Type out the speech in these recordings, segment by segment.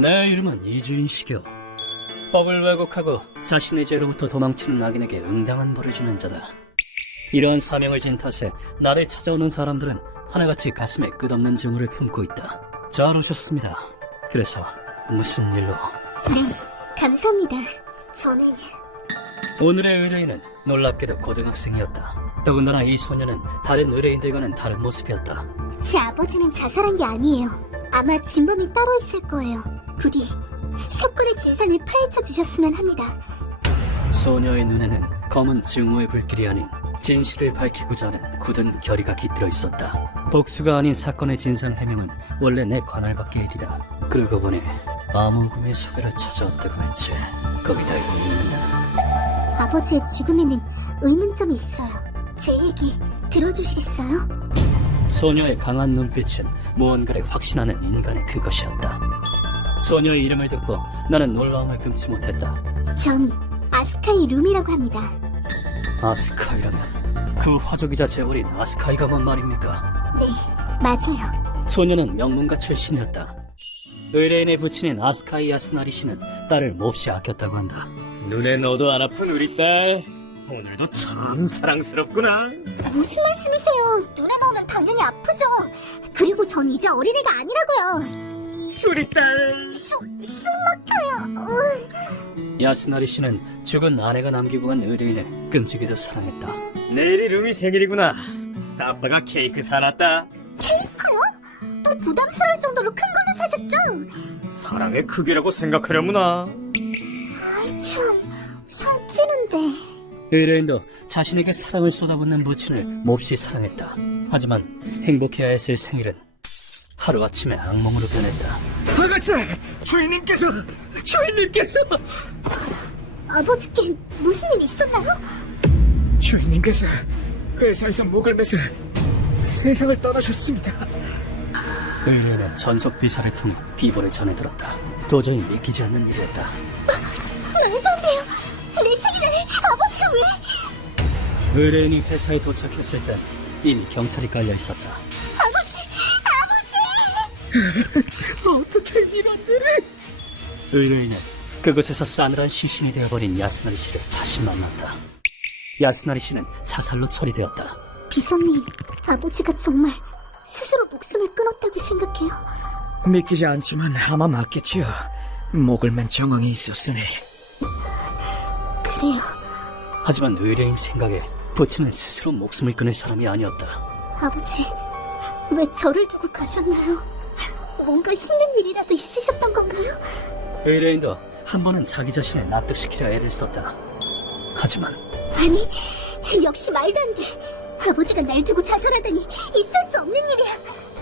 내 이름은 이주인시교. 법을 왜곡하고 자신의 죄로부터 도망치는 악인에게 응당한 벌을 주는 자다. 이러한 사명을 지닌 탓에 나를 찾아오는 사람들은 하나같이 가슴에 끝없는 증오를 품고 있다. 잘 오셨습니다. 그래서 무슨 일로? 네, 감사합니다. 저는... 오늘의 의뢰인은 놀랍게도 고등학생이었다. 더군다나 이 소녀는 다른 의뢰인들과는 다른 모습이었다. 제 아버지는 자살한 게 아니에요. 아마 진범이 따로 있을 거예요. 부디 사건의 진상을 파헤쳐 주셨으면 합니다. 소녀의 눈에는 검은 증오의 불길이 아닌 진실을 밝히고자 하는 굳은 결의가 깃들어 있었다. 복수가 아닌 사건의 진상 해명은 원래 내 관할 밖의 일이다. 그러고 보니 암호금의 소개를 찾아왔다고 했지. 거기다 있느냐? 아버지의 죽음에는 의문점이 있어요. 제 얘기 들어주시겠어요? 소녀의 강한 눈빛은 무언가를 확신하는 인간의 그것이었다. 소녀의 이름을 듣고 나는 놀라움을 금치 못했다. 전 아스카이 룸이라고 합니다. 아스카이라면 그 화족이자 재벌인 아스카이가 뭔 말입니까? 네, 맞아요. 소녀는 명문가 출신이었다. 의뢰인의 부친인 아스카이 야스나리 씨는 딸을 몹시 아꼈다고 한다. 눈에 넣어도 안 아픈 우리 딸, 오늘도 참 사랑스럽구나. 무슨 말씀이세요? 눈에 넣으면 당연히 아프죠. 그리고 전 이제 어린애가 아니라고요. 우리 딸. 숨 막혀요. 야스나리 씨는 죽은 아내가 남기고 간 의뢰인을 끔찍이도 사랑했다. 내일이 루미 생일이구나. 아빠가 케이크 사놨다. 케이크요? 또 부담스러울 정도로 큰 걸로 사셨죠? 사랑의 크기라고 생각하려무나. 아이 참, 살 찌는데. 의뢰인도 자신에게 사랑을 쏟아붓는 부친을 몹시 사랑했다. 하지만 행복해야 했을 생일은 하루아침에 악몽으로 변했다. 아가씨! 주인님께서! 아버지께 무슨 일 있었나요? 주인님께서 회사에서 목을 매서 세상을 떠나셨습니다. 의뢰인은 전속 비사를 통해 비보를 전해 들었다. 도저히 믿기지 않는 일이었다. 말도 안 돼요. 내 생일에 아버지가 왜... 의뢰인이 회사에 도착했을 땐 이미 경찰이 깔려 있었다. 아버지! 어떻게 이런 일을? 의뢰인은 그곳에서 싸늘한 시신이 되어버린 야스나리 씨를 다시 만났다. 야스나리 씨는 자살로 처리되었다. 비서님, 아버지가 정말 스스로 목숨을 끊었다고 생각해요? 믿기지 않지만 아마 맞겠지요. 목을 맨 정황이 있었으니. 그래요. 하지만 의뢰인 생각에 부친은 스스로 목숨을 끊을 사람이 아니었다. 아버지, 왜 저를 두고 가셨나요? 뭔가 힘든 일이라도 있으셨던 건가요? 의뢰인도 한 번은 자기 자신을 납득시키려 애를 썼다. 하지만 아니, 역시 말도 안 돼. 아버지가 날 두고 자살하다니 있을 수 없는 일이야.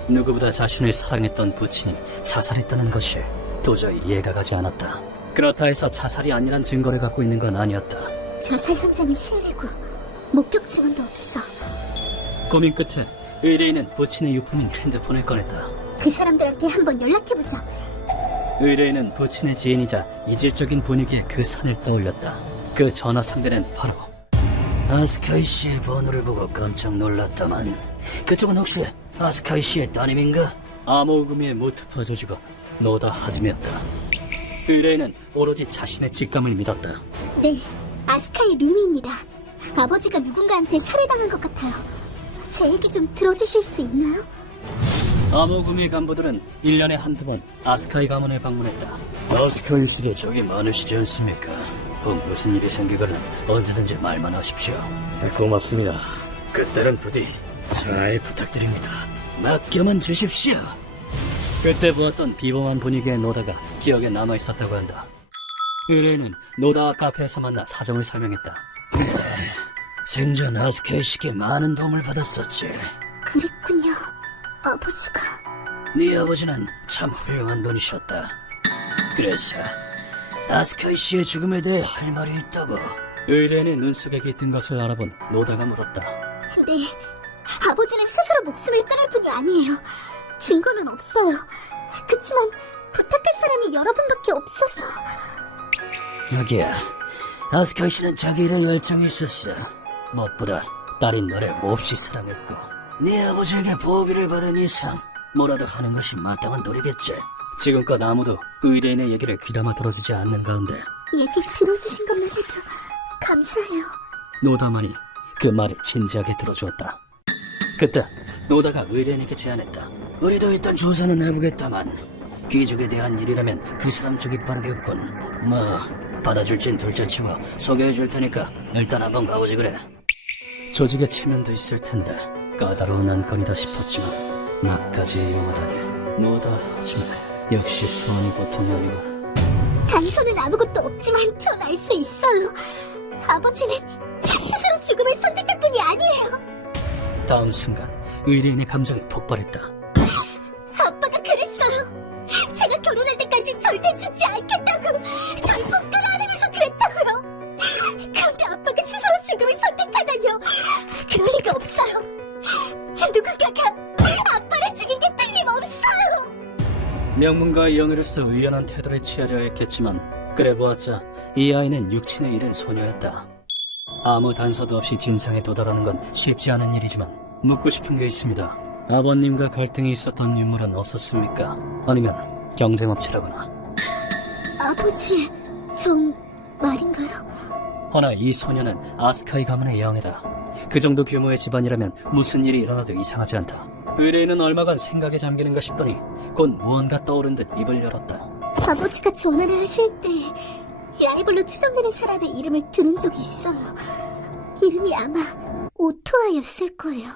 누구보다 자신을 사랑했던 부친이 자살했다는 것이 도저히 이해가 가지 않았다. 그렇다 해서 자살이 아니란 증거를 갖고 있는 건 아니었다. 자살 현장은 실내고 목격 증언도 없어. 고민 끝에 의뢰인은 부친의 유품인 핸드폰을 꺼냈다. 그 사람들한테 한번 연락해보자. 의뢰인은 부친의 지인이자 이질적인 분위기의 그 산을 떠올렸다. 그 전화 상대는 바로 아스카이 씨의 번호를 보고 깜짝 놀랐다만, 그쪽은 혹시 아스카이 씨의 따님인가? 암호금의 무트파 조직원 노다 하즈미였다. 의뢰인은 오로지 자신의 직감을 믿었다. 네, 아스카이 룸입니다. 아버지가 누군가한테 살해당한 것 같아요. 제 얘기 좀 들어주실 수 있나요? 암호금의 간부들은 1년에 한두 번 아스카이 가문을 방문했다. 아스카이 씨에 적이 많으시지 않습니까? 무슨 일이 생기거든 언제든지 말만 하십시오. 고맙습니다. 그때는 부디 잘 부탁드립니다. 맡겨만 주십시오. 그때 보았던 비범한 분위기의 노다가 기억에 남아있었다고 한다. 의뢰인은 노다와 카페에서 만나 사정을 설명했다. 생전 아스카이 씨께 많은 도움을 받았었지. 그랬군요. 아버지가... 네 아버지는 참 훌륭한 분이셨다. 그래서 아스카이 씨의 죽음에 대해 할 말이 있다고. 의뢰인의 눈 속에 깃든 것을 알아본 노다가 물었다. 네, 아버지는 스스로 목숨을 끊을 뿐이 아니에요. 증거는 없어요. 그치만 부탁할 사람이 여러분밖에 없어서... 여기야. 아스카이 씨는 자기 일에 열정이 있었어. 무엇보다 딸인 너를 몹시 사랑했고, 네 아버지에게 보호비를 받은 이상 뭐라도 하는 것이 마땅한 도리겠지. 지금껏 아무도 의뢰인의 얘기를 귀담아 들어주지 않는 가운데 얘기 들어주신 것만 해도 감사해요. 노다만이 그 말을 진지하게 들어주었다. 그때 노다가 의뢰인에게 제안했다. 우리도 일단 조사는 해보겠다만 귀족에 대한 일이라면 그 사람 쪽이 빠르겠군. 뭐 받아줄진 둘째치고 소개해줄 테니까 일단 한번 가보지 그래. 조직의 체면도 있을 텐데 까다로운 안건이다 싶었지만 나까지 이용하다니. 노다 하지만 역시 소원이 보통이 아니고. 단서는 아무것도 없지만 전 알 수 있어요. 아버지는 스스로 죽음을 선택할 뿐이 아니에요. 다음 순간 의뢰인의 감정이 폭발했다. 아빠가 그랬어요. 제가 결혼할 때까지 절대 죽지 않겠다고. 절 꼭 끌어안으면서 그랬다고요. 그런데 아빠가 스스로 죽음을 선택하다뇨. 그럴 리가 없어요. 누군가가 아빠를 죽인 게 틀림없어요. 명문가의 영예로서 의연한 태도를 취하려 했겠지만 그래보았자 이 아이는 육친에 이른 소녀였다. 아무 단서도 없이 진상에 도달하는 건 쉽지 않은 일이지만 묻고 싶은 게 있습니다. 아버님과 갈등이 있었던 인물은 없었습니까? 아니면 경쟁업체라거나. 아버지, 전 말인가요? 허나 이 소녀는 아스카이 가문의 영예다. 그 정도 규모의 집안이라면 무슨 일이 일어나도 이상하지 않다. 의뢰인은 얼마간 생각에 잠기는가 싶더니 곧 무언가 떠오른 듯 입을 열었다. 아버지가 전화를 하실 때 라이벌로 추정되는 사람의 이름을 들은 적이 있어요. 이름이 아마 오토아였을 거예요.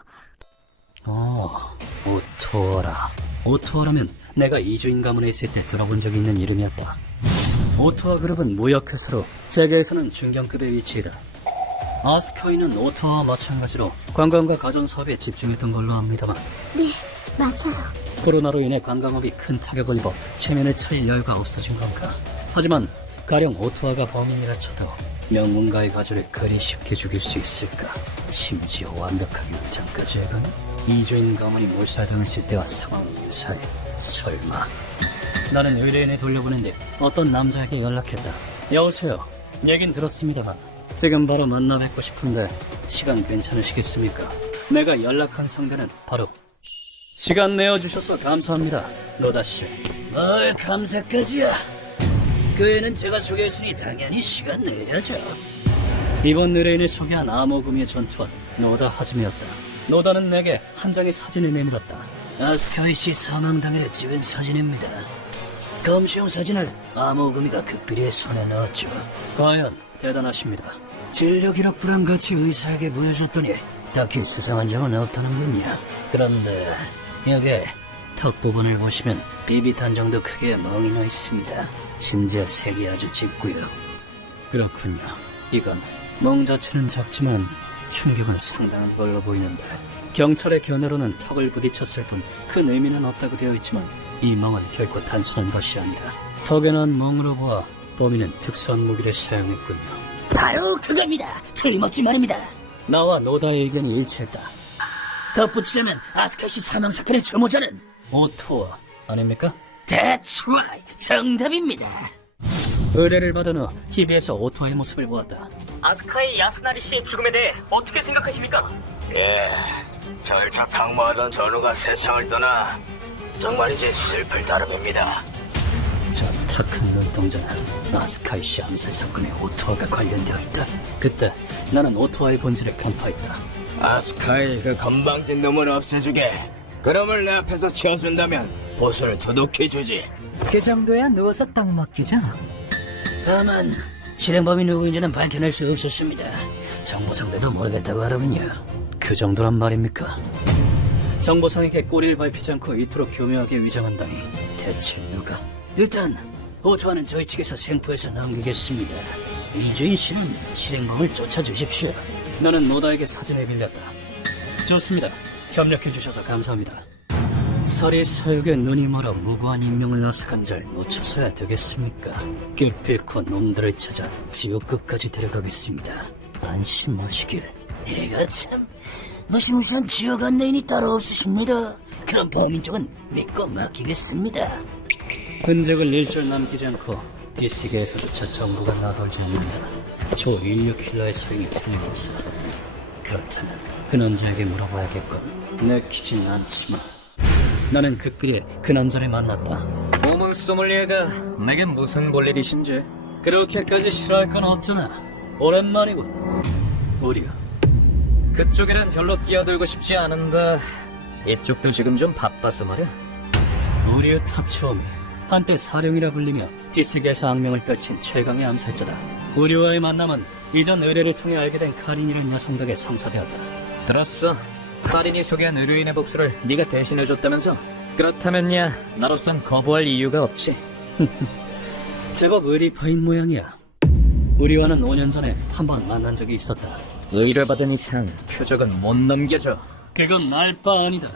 오토어라. 오토어라면 내가 이주인 가문에 있을 때 들어본 적이 있는 이름이었다. 오토아 그룹은 무역회사로 세계에서는 중견급의 위치이다. 아스카이는 오토아와 마찬가지로 관광과 가전 사업에 집중했던 걸로 압니다만 네, 맞아요. 코로나로 인해 관광업이 큰 타격을 입어 체면을 차릴 여유가 없어진 건가. 하지만 가령 오토아가 범인이라 쳐도 명문가의 가족을 그리 쉽게 죽일 수 있을까. 심지어 완벽하게 위장까지 해가는 이주인 가문이 몰살당했을 때와 상황이 유사해. 설마. 나는 의뢰인에 돌려보낸 뒤 어떤 남자에게 연락했다. 여보세요. 얘긴 들었습니다만 지금 바로 만나 뵙고 싶은데 시간 괜찮으시겠습니까? 내가 연락한 상대는 바로 시간 내어주셔서 감사합니다, 노다씨. 뭘 감사까지야. 그 애는 제가 소개했으니 당연히 시간 내야죠. 이번 의뢰인을 소개한 암호금의 전투원 노다 하즈미였다. 노다는 내게 한 장의 사진을 내밀었다. 아스카이 씨 사망 당일에 찍은 사진입니다. 검시용 사진을 암호금이가 극비리에 손에 넣었죠. 과연 대단하십니다. 진료 기록부랑 같이 의사에게 보여줬더니 딱히 수상한 점은 없다는군요. 그런데 여기 턱 부분을 보시면 비비탄 정도 크기의 멍이 나 있습니다. 심지어 색이 아주 짙고요. 그렇군요. 이건 멍 자체는 작지만 충격은 상당한 걸로 보이는데 경찰의 견해로는 턱을 부딪혔을 뿐 큰 의미는 없다고 되어 있지만 이 멍은 결코 단순한 것이 아니다. 턱에 난 멍으로 보아 범인은 특수한 무기를 사용했군요. 바로 그겁니다. 틀림없지 말입니다. 나와 노다의 의견이 일치했다. 덧붙이자면 아스카시 사망 사건의 주모자는 오토아 아닙니까? That's right. 정답입니다. 의뢰를 받은 후 TV에서 오토아의 모습을 보았다. 아스카이 야스나리 씨의 죽음에 대해 어떻게 생각하십니까? 예, 절차 탕모하던 전우가 세상을 떠나 정말이지 슬플 따름입니다. 저 타 큰 눈동자는 아스카이 씨 암살 사건에 오토아가 관련되어 있다. 그때 나는 오토아의 본질을 간파했다. 아스카이 그 건방진 놈을 없애주게. 그럼을 내 앞에서 치워준다면 보수를 두둑히 주지. 그 정도야 누워서 딱 먹기죠. 다만 실행범이 누구인지는 밝혀낼 수 없었습니다. 정보상대도 모르겠다고 하더군요. 그 정도란 말입니까? 정보상에게 꼬리를 밟히지 않고 이토록 교묘하게 위장한다니 대체 누가? 일단 오토아는 저희 측에서 생포해서 넘기겠습니다. 이주인 씨는 실행범을 쫓아주십시오. 너는 노다에게 사진을 빌렸다. 좋습니다. 협력해주셔서 감사합니다. 서리서육에 눈이 멀어 무고한 인명을 녀석한 절 놓쳐서야 되겠습니까? 기필코 놈들을 찾아 지옥 끝까지 데려가겠습니다. 안심하시길. 얘가 참 무시무시한 지옥 안내인이 따로 없으십니다. 그럼 범인 쪽은 믿고 맡기겠습니다. 흔적을 일절 남기지 않고 뒷세계에서조차 정보가 나돌지 않는다. 초인류 킬러의 소용이 틀림없어. 그렇다면 그 남자에게 물어봐야겠군. 내키진 않지만 나는 극비리에 그 남자를 만났다. 몸은 소믈리에가 내겐 무슨 볼일이신지. 그렇게까지 싫어할 건 없잖아. 오랜만이군. 우리야. 그쪽에는 별로 끼어들고 싶지 않은데 이쪽도 지금 좀 바빠서 말이야. 우리의 타츠오미. 한때 사령이라 불리며 뒷세계에서 악명을 떨친 최강의 암살자다. 우리와의 만남은 이전 의뢰를 통해 알게 된 카린이라는 여성 덕에 성사되었다. 들었어. 카린이 소개한 의료인의 복수를 네가 대신해줬다면서? 그렇다면야 나로선 거부할 이유가 없지. 제법 의리파인 모양이야. 우리와는 5년 전에 한 번 만난 적이 있었다. 의뢰받은 이상 표적은 못 넘겨줘. 그건 날 바 아니다.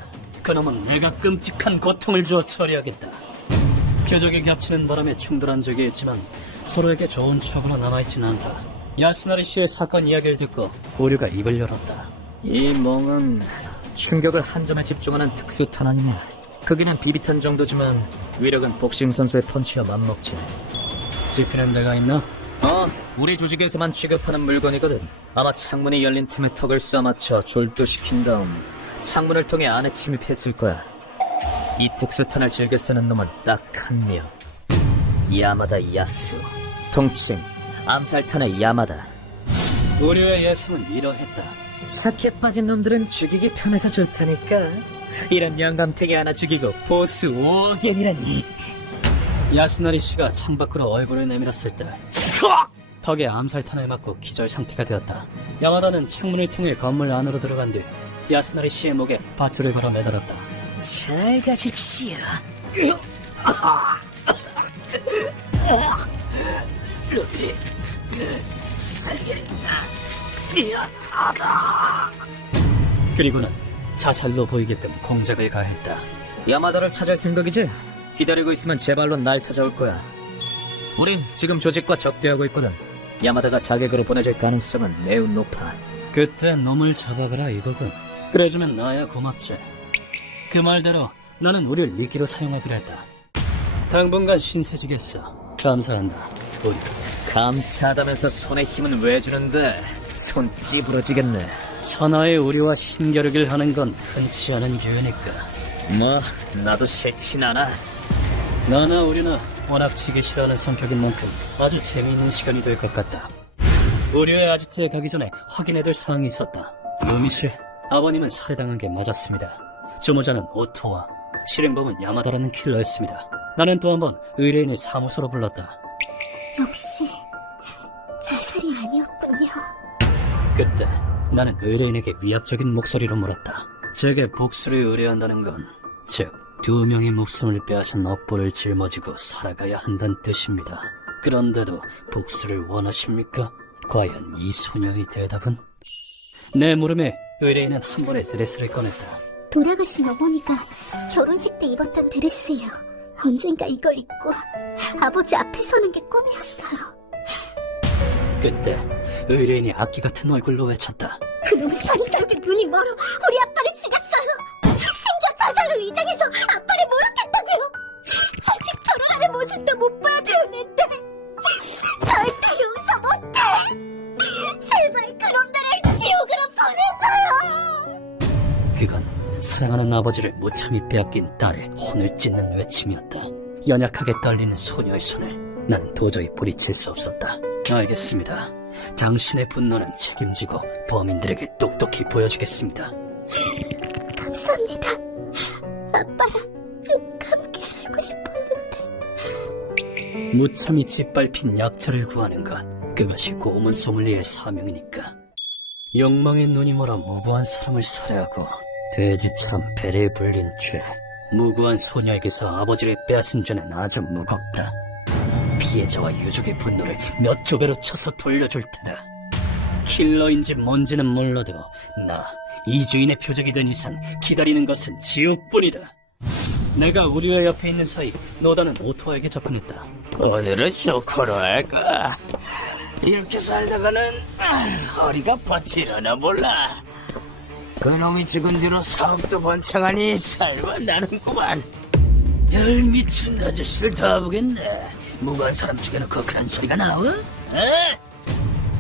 그놈은 내가 끔찍한 고통을 주어 처리하겠다. 표적이 겹치는 바람에 충돌한 적이 있지만 서로에게 좋은 추억으로 남아있지는 않다. 야스나리 씨의 사건 이야기를 듣고 우리가 입을 열었다. 이 몽은 충격을 한 점에 집중하는 특수 탄환이네. 크기는 비비탄 정도지만 위력은 복싱 선수의 펀치와 맞먹지. 지피는 데가 있나? 우리 조직에서만 취급하는 물건이거든. 아마 창문이 열린 틈에 턱을 쏴맞춰 졸도시킨 다음 창문을 통해 안에 침입했을 거야. 이 특수탄을 즐겨 쓰는 놈은 딱 한 명. 야마다 야스. 통칭 암살탄의 야마다. 우리의 예상은 이러했다. 착해 빠진 놈들은 죽이기 편해서 좋다니까. 이런 영감탱이 하나 죽이고 보스 5억엔이라니. 야스나리 씨가 창밖으로 얼굴을 내밀었을 때 턱에 암살탄을 맞고 기절 상태가 되었다. 야마다는 창문을 통해 건물 안으로 들어간 뒤 야스나리 씨의 목에 밧줄을 걸어 매달았다. 잘 가십시오. 그리고는 자살로 보이게끔 공작을 가했다. 야마다를 찾을 생각이지? 기다리고 있으면 제 발로 날 찾아올 거야. 우린 지금 조직과 적대하고 있거든. 야마다가 자객으로 보내질 가능성은 매우 높아. 그때 놈을 잡아가라 이거군. 그래주면 나야 고맙지. 그 말대로 나는 우리를 미끼로 사용하기로 했다. 당분간 신세지겠어. 감사한다. 우리. 감사하다면서 손에 힘은 왜 주는데? 손 찌부러지겠네. 천하의 우리와 신겨루기를 하는 건 흔치 않은 기회니까. 뭐 나도 싫진 않아. 나나 우리나 워낙 지기 싫어하는 성격인 만큼 아주 재미있는 시간이 될 것 같다. 우리의 아지트에 가기 전에 확인해둘 사항이 있었다. 루미씨, 아버님은 살해당한 게 맞았습니다. 주모자는 오토와 실행범은 야마다라는 킬러였습니다. 나는 또 한 번 의뢰인을 사무소로 불렀다. 역시 자살이 아니었군요. 그때 나는 의뢰인에게 위압적인 목소리로 물었다. 제게 복수를 의뢰한다는 건 즉 2명의 목숨을 빼앗은 업보를 짊어지고 살아가야 한다는 뜻입니다. 그런데도 복수를 원하십니까? 과연 이 소녀의 대답은? 내 물음에 의뢰인은 한 번에 드레스를 꺼냈다. 돌아가신 어머니가 결혼식 때 입었던 드레스예요. 언젠가 이걸 입고 아버지 앞에 서는 게 꿈이었어요. 그때 의뢰인이 악기 같은 얼굴로 외쳤다. 그놈 사리사욕에 눈이 멀어 우리 아빠를 죽였어요. 심지어 자살로 위장해서 아빠를 모욕했다고요. 아직 결혼하는 모습도 못 보여드렸는데 절대 용서 못해. 제발 그놈들을 지옥으로 보내줘요. 그건 사랑하는 아버지를 무참히 빼앗긴 딸의 혼을 찢는 외침이었다. 연약하게 떨리는 소녀의 손을 나는 도저히 뿌리칠 수 없었다. 알겠습니다. 당신의 분노는 책임지고 범인들에게 똑똑히 보여주겠습니다. 감사합니다. 아빠랑 좀 함께 살고 싶었는데. 무참히 짓밟힌 약자를 구하는 것, 그것이 고문 소믈리의 사명이니까. 욕망의 눈이 멀어 무고한 사람을 살해하고 돼지처럼 배를 불린 죄, 무고한 소녀에게서 아버지를 빼앗은 죄는 아주 무겁다. 피해자와 유족의 분노를 몇 조배로 쳐서 돌려줄 테다. 킬러인지 뭔지는 몰라도 나 이주인의 표적이 된 이상 기다리는 것은 지옥뿐이다. 내가 우리의 옆에 있는 사이 노다는 오토에게 접근했다. 오늘은 쇼커로 할까? 이렇게 살다가는 허리가 버티려나 몰라. 그놈이 죽은 뒤로 사업도 번창하니 살만 나는구만. 열 미친 아저씨를 다 보겠네. 무고한 사람 죽여놓고 그런 소리가 나와? 에?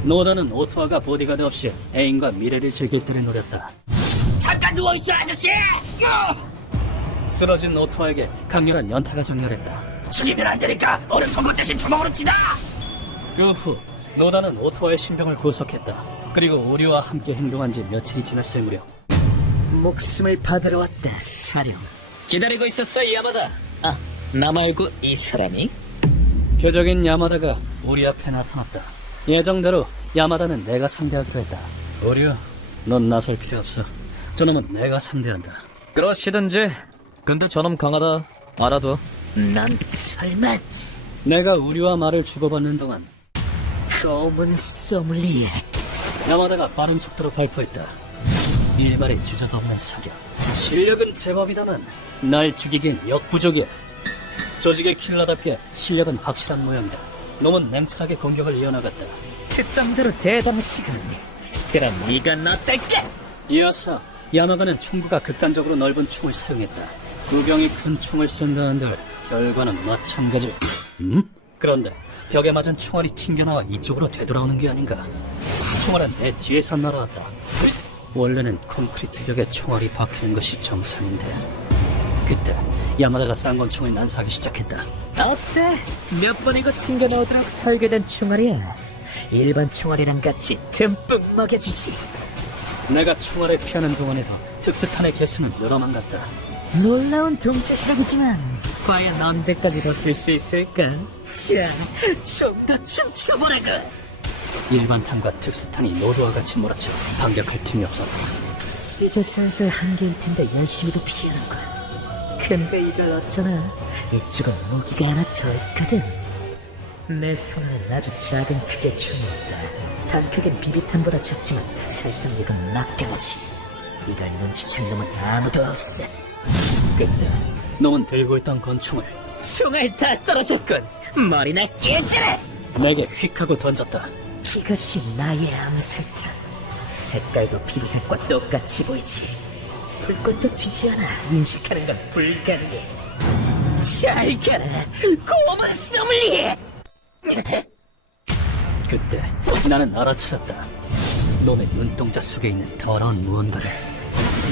노다는 오토아가 보디가드 없이 애인과 미래를 즐길 때를 노렸다. 잠깐 누워있어 아저씨! 쓰러진 오토아에게 강렬한 연타가 정렬했다. 죽이면 안 되니까 얼음 송곳 대신 주먹으로 치다! 그 후 노다는 오토와의 신병을 구속했다. 그리고 우리와 함께 행동한 지 며칠이 지났을 무렵 목숨을 받으러 왔다, 사령. 기다리고 있었어, 야마다. 아, 나 말고 이 사람이? 표적인 야마다가 우리 앞에 나타났다. 예정대로 야마다는 내가 상대하기로 했다. 우리야, 넌 나설 필요 없어. 저놈은 내가 상대한다. 그러시든지. 근데 저놈 강하다. 알아둬. 난 설마 내가 우리와 말을 주고받는 동안 검은 소믈리에. 야마다가 빠른 속도로 발포했다. 일말의 주저도 없는 사격. 실력은 제법이다만 날 죽이기엔 역부족이야. 조직의 킬러답게 실력은 확실한 모양이다. 놈은 냉철하게 공격을 이어나갔다. 듣던 대로 대담시군. 그럼 네가 낫달까? 이어서 야마가는 총구가 극단적으로 넓은 총을 사용했다. 구경이 큰 총을 쏜다 한들 결과는 마찬가지. 그런데 벽에 맞은 총알이 튕겨나와 이쪽으로 되돌아오는 게 아닌가. 총알은 내 뒤에서 날아왔다. 원래는 콘크리트 벽에 총알이 박히는 것이 정상인데 그때 야마다가 쌍권총을 난사하기 시작했다. 어때? 몇 번이고 튕겨나오도록 설계된 총알이야. 일반 총알이랑 같이 듬뿍 먹여주지. 내가 총알을 피하는 동안에도 특수탄의 개수는 늘어만 갔다. 놀라운 동체 실력이지만 과연 언제까지 버틸 수 있을까? 자, 좀 더 춤춰보라고. 일반 탄과 특수탄이 노도와 같이 몰아쳐 반격할 틈이 없었다. 이제 슬슬 한계일 텐데 열심히도 피하는군. 근데 이걸 어쩌나 이쪽은 무기가 하나 더 있거든. 내 손에는 아주 작은 크기의 총이 있다. 단 크기는 비비탄보다 작지만 살상력은 막강하지. 이걸 눈치챈 놈은 아무도 없어. 그때 놈은 들고 있던 권총을 총알 다 떨어졌군. 머리나 깨져라. 내게 휙 하고 던졌다. 이것이 나의 암살탄. 색깔도 피부색과 똑같이 보이지. 불꽃도 튀지 않아 인식하는 건 불가능해. 잘 가라, 고문 소믈리에. 그때 나는 알아차렸다. 놈의 눈동자 속에 있는 더러운 무언가를.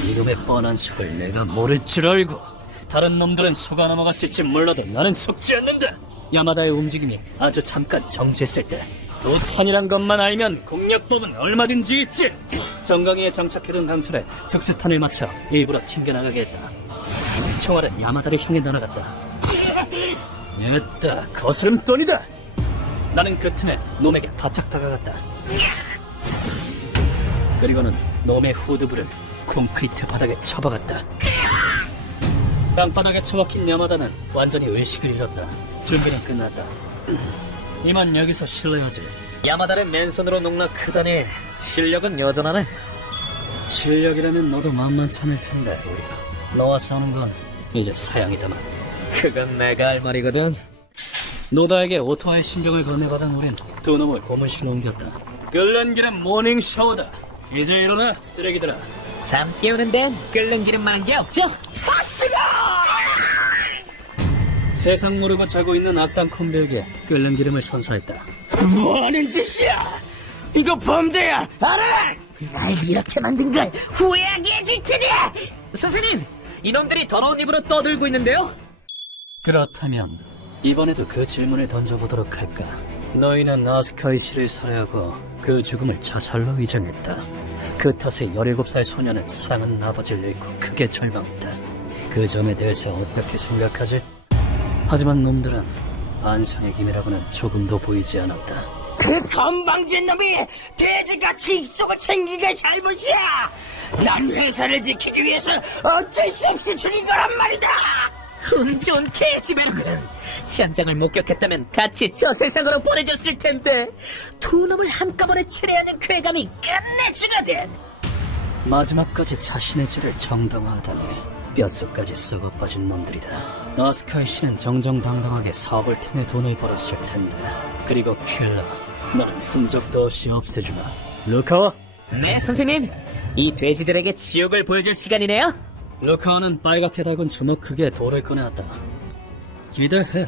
이놈의 뻔한 속을 내가 모를 줄 알고 다른 놈들은 속아 넘어갔을지 몰라도 나는 속지 않는다. 야마다의 움직임이 아주 잠깐 정지했을 때 도탄이란 것만 알면 공략법은 얼마든지 있지. 정강이에 장착해둔 강철에 특수탄을 맞춰 일부러 튕겨나가게 했다. 총알은 야마다를 향해 날아갔다. 됐다, 거스름돈이다. 나는 그 틈에 놈에게 바짝 다가갔다. 그리고는 놈의 후두부를 콘크리트 바닥에 쳐박았다. 땅바닥에 처박힌 야마다는 완전히 의식을 잃었다. 준비는 끝났다. 이만 여기서 실례하지. 야마다를 맨손으로 농락 크다니 실력은 여전하네. 실력이라면 너도 만만치 않을 텐데 우리야. 너와 싸우는 건 이제 사양이다만. 그건 내가 할 말이거든. 노다에게 오토와의 신경을 건네받은 우린 두 놈을 고문실로 옮겼다. 끓는 기름 모닝 샤워다. 이제 일어나, 쓰레기들아. 잠 깨우는 데는 끓는 기름만 게 없죠? 세상 모르고 자고 있는 악당 콤비에게 끓는 기름을 선사했다. 뭐하는 짓이야? 이거 범죄야, 알아? 날 이렇게 만든 걸 후회하게 해줄 테니! 선생님! 이놈들이 더러운 입으로 떠들고 있는데요? 그렇다면 이번에도 그 질문을 던져보도록 할까. 너희는 아스카이 씨를 살해하고 그 죽음을 자살로 위장했다. 그 탓에 17살 소녀는 사랑하는 아버지를 잃고 크게 절망했다. 그 점에 대해서 어떻게 생각하지? 하지만 놈들은 반성의 기미라고는 조금도 보이지 않았다. 그 건방진 놈이 돼지같이 입속을 챙기게 잘못이야! 난 회사를 지키기 위해서 어쩔 수 없이 죽인 거란 말이다! 운 좋은 개지배로군. 현장을 목격했다면 같이 저 세상으로 보내줬을 텐데 두 놈을 한꺼번에 처리하는 쾌감이 끝내주거든. 마지막까지 자신의 죄를 정당화하다니 뼛속까지 썩어 빠진 놈들이다. 아스카이 씨는 정정당당하게 사업을 통해 돈을 벌었을 텐데. 그리고 킬러, 너는 흔적도 없이 없애주마. 루카와? 네, 선생님. 이 돼지들에게 지옥을 보여줄 시간이네요. 루카와는 빨갛게 달군 주먹 크기의 돌을 꺼내왔다. 기대해.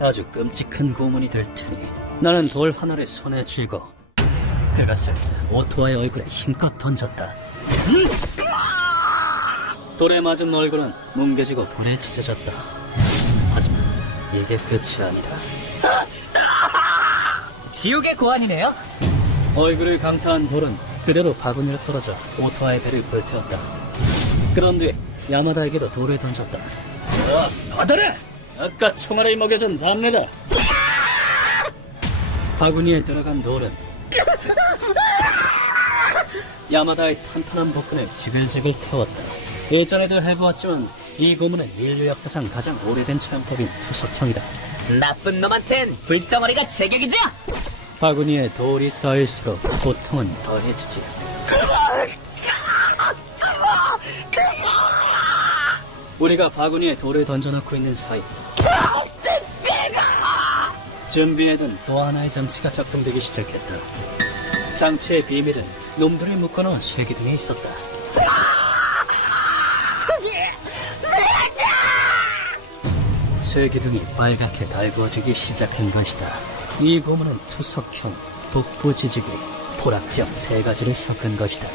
아주 끔찍한 고문이 될 테니. 나는 돌 하나를 손에 쥐고 그것을 오토와의 얼굴에 힘껏 던졌다. 돌에 맞은 얼굴은 뭉개지고 불에 찢어졌다. 하지만 이게 끝이 아니다. 지옥의 고환이네요. 얼굴을 강타한 돌은 그대로 바구니로 떨어져 오토와의 배를 불태웠다. 그런 뒤 야마다에게도 돌을 던졌다. 받아라! 아까 총알을 먹여준 답니다. 바구니에 들어간 돌은 야마다의 탄탄한 복근을 지글지글 태웠다. 예전에도 해보았지만 이 고문은 인류 역사상 가장 오래된 차용법인 투석형이다. 나쁜 놈한텐 불덩어리가 제격이죠. 바구니에 돌이 쌓일수록 고통은 더해지지. 우리가 바구니에 돌을 던져놓고 있는 사이 준비해둔 또 하나의 장치가 작동되기 시작했다. 장치의 비밀은 놈들을 묶어놓은 쇠기둥에 있었다. 쇠기둥이 빨갛게 달구어지기 시작한 것이다. 이 고문은 투석형, 복부지지기, 포락지형 세 가지를 섞은 것이다.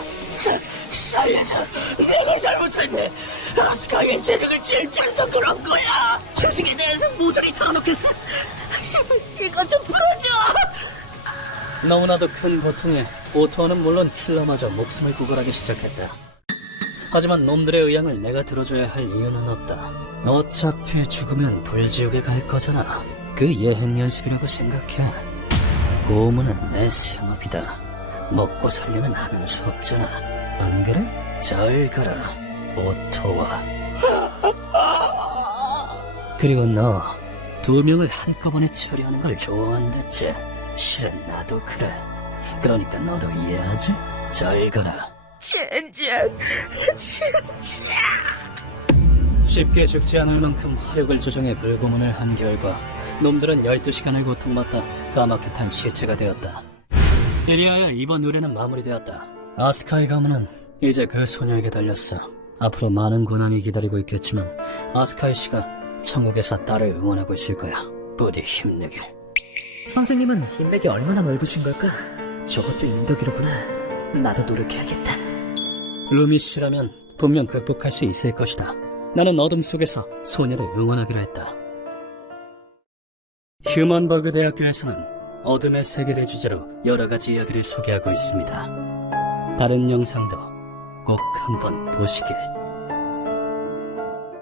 살려줘. 내가 잘못했네. 아스카의 재능을 질주해서 그런 거야. 주식에 대해서 모조리 털어놓겠어. 제발 이거 좀 풀어줘. 너무나도 큰 고통에 오토는 물론 킬러마저 목숨을 구걸하기 시작했다. 하지만 놈들의 의향을 내가 들어줘야 할 이유는 없다. 어차피 죽으면 불지옥에 갈 거잖아. 그 예행 연습이라고 생각해. 고문은 내 생업이다. 먹고 살려면 하는 수 없잖아. 안 그래? 잘 가라, 오토와. 그리고 너 2명을 한꺼번에 처리하는 걸 좋아한댔지? 실은 나도 그래. 그러니까 너도 이해하지? 잘 가라. 젠장. 진짜. 쉽게 죽지 않을 만큼 화력을 조정해 불고문을 한 결과 놈들은 12시간을 고통받다 까맣게 탄 시체가 되었다. 이리하여 이번 의뢰는 마무리되었다. 아스카의 가문은 이제 그 소녀에게 달렸어. 앞으로 많은 고난이 기다리고 있겠지만 아스카이 씨가 천국에서 딸을 응원하고 있을 거야. 부디 힘내길. 선생님은 인맥이 얼마나 넓으신 걸까? 저것도 인덕이로구나. 나도 노력해야겠다. 루미 씨라면 분명 극복할 수 있을 것이다. 나는 어둠 속에서 소녀를 응원하기로 했다. 휴먼버그 대학교에서는 어둠의 세계를 주제로 여러 가지 이야기를 소개하고 있습니다. 다른 영상도 꼭 한번 보시길.